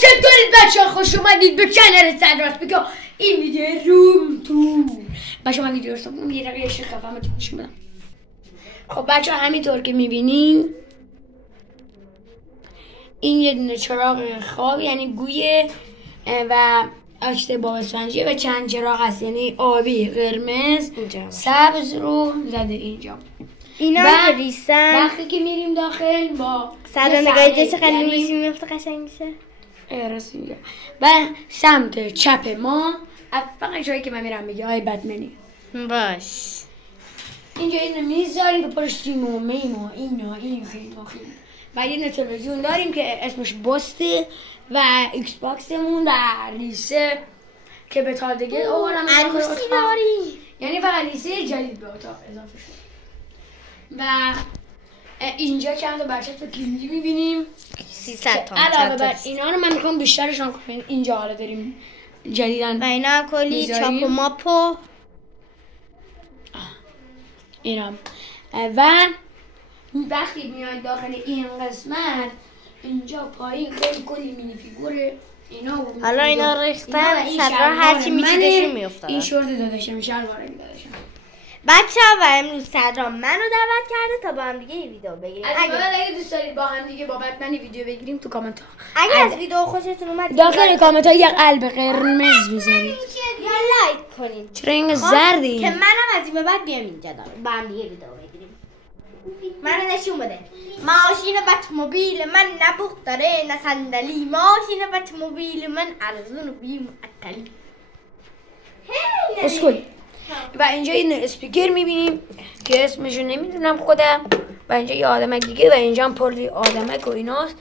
چطورید بچه ها؟ خوش اومدید به چنل صدراست بگو این ویدیو روم تو بچه من ویدیو رو یه دقیقه شکافم رو نشون بدم. خب بچه ها همینطور که میبینین این یه دونه چراغ خواب یعنی گویه و آشته باب اسفنجی و چند چراغ هست یعنی آبی، قرمز، سبز رو زده اینجا. اینا که ریسن وقتی که میریم داخل با صدا نگاهی چه خیلی نمیشی میفته قشنگ میشه. راست میگه. و سمت چپ ما فقط جایی که من میرم میگه های بتمنی باش اینجا اینو میذاریم به پشت سیمومه این خیلی و یه تلویزیون داریم که اسمش باسته و ایکس باکسمون و ریسه که به تازگی آوردم عروسی داری یعنی فقط ریسه جدید به اتاق اضافه شد. و اینجا چند تا بچه تو کلیدی میبینیم 300 تا علاوه بر اینا رو من میخوام بیشترشون کنم. اینجا حالا داریم جدیدن و اینا هم کلی چاپ و ماپو اینا و وقتی میاید داخل این قسمت اینجا پایین کلی مینی فیگور اینا حالا اینا ریختن صدرا هرچی میچیدشون میافتاد. این شورت داداشم شلوار داداشم بچه ها و امروز صدرا منو دعوت کرده تا با هم دیگه یه ویدیو بگیریم. اگه دوست دارید با هم دیگه با بتمنی ویدیو بگیریم تو کامنت ها اگه از ویدیو خوشتون اومد داخل کامنت ها یه قلب قرمز بزنید یا لایک کنید. چرا این زردی که منم از این به بعد بیام اینجا با هم دیگه ویدیو بگیریم. منو نشون بده. ماشین بتموبیل من نه بوخت داره نه صندلی. ماشین بتموبیل من ارزون و بی معطلی. اسکل. و اینجا این اسپیکر میبینیم که اسمشو نمیدونم خودم و اینجا یه آدمک دیگه و اینجا هم پرلی آدمک و ایناست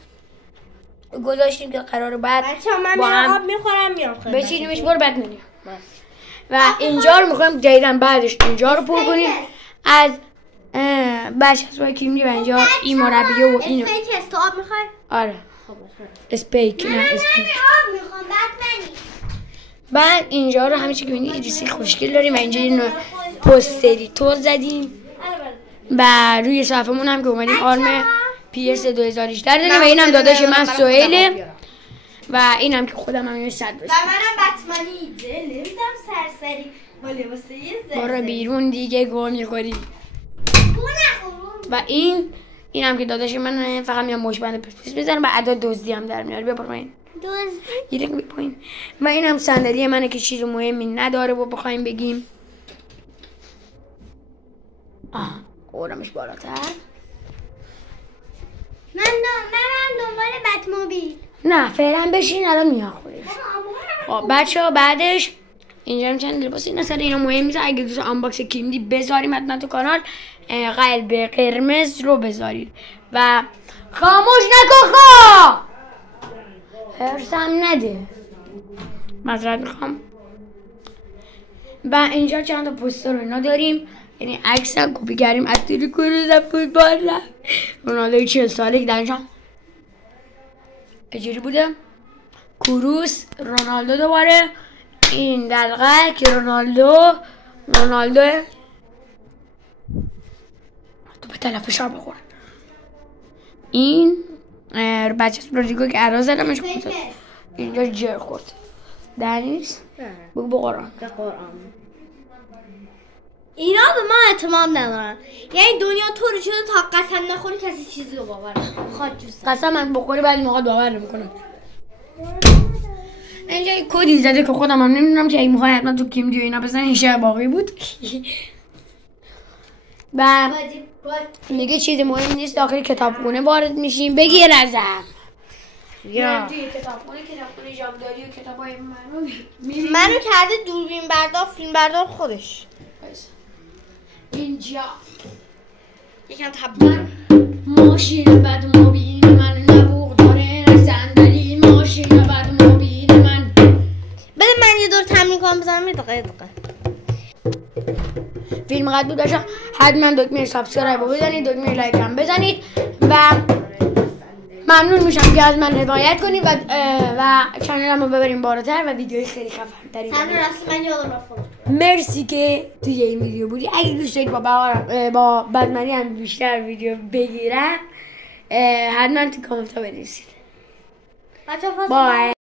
گذاشتیم که قراره بعد بچه من میرم آب میخورم میام خیلی بچینیمش برو بد منیم و اینجا رو میخوایم جدیدن بعدش اینجا رو پر کنیم از بچه هستوهای کیمی و اینجا این مربیه و اینو اسپیک است. تو آب میخوای؟ آره اسپیک نه اسپیک آب میخوام بتمنی. بعد اینجا رو همه چی که می‌بینید ریسی خوشگل داریم و اینجا یه پوستری تور زدیم و روی صفحمون هم که اومدیم آرم PS 2018 داریم و اینم داداش من سهیله و اینم که خودم هم صد و منم بتمنی نمیدم سرسری با لباسه زرد برو بیرون دیگه گو می‌خوری و اینم که داداش من فقط میام مشبند پرسپولیس بزنم و ادا دزدی هم در میاره بیا پایین یه دقیقه پایین و این هم صندلی منه که چیز مهمی نداره و بخوایم بگیم آرامش بالاتر من دنبال بتموبیل نه فعلا بشین الان میاد خودش. خب بچه ها بعدش اینجا هم چند لباس این اصلا اینا مهم نیست اگه دوست آنباکس کیمدی بذاریم حتما تو کانال قلب قرمز رو بذارید و خاموش نکن خواه هرسم نده معذرت میخوام. و اینجا چند تا پوستر رو اینا داریم یعنی عکس هم کپی کردیم از توی کروز فوتبال رونالدو 40 ساله که در اینجا اجوری بوده کروس رونالدو دوباره این دلقه که رونالدو تو به تلفشار بخور این بچه رودریگو که عراض زدمش خورد اینجا جر خورد دنیس بگو بقرآن اینا به ما اعتماد ندارن یعنی دنیا طوری شده تا قسم نخوری کسی چیزی رو باور خواهد جوست قسم من بخوری بعد موقع باور نمیکنه. اینجا یک کدی زده که خودم هم نمیدونم که اگه میخوای حتما تو کیمدی و اینا بزنی شب باقی بود و دیگه چیز مهم نیست داخل کتابخونه وارد میشیم بگیر ازم یا کتابخونه جامداری و کتابای منو کرده دوربین بردار فیلم بردار خودش اینجا یکم تبدیل ماشین بد موبیل من نبوغ داره صندلی ماشین بد موبیل من بده من یه دور تمرین کنم بزنم یه دقیقه فیلم قد بود داشتم حتما دکمه سابسکرایب رو بزنید دکمه لایک هم بزنید و ممنون میشم که از من حمایت کنید و چنلم رو ببریم بالاتر و ویدیوی خیلی خفن تری من یادم رفت. مرسی که توی این ویدیو بودی. اگه دوست دارید با بتمنی هم بیشتر ویدیو بگیرم حتما تو کامنت ها بنویسید. بچه‌ها بای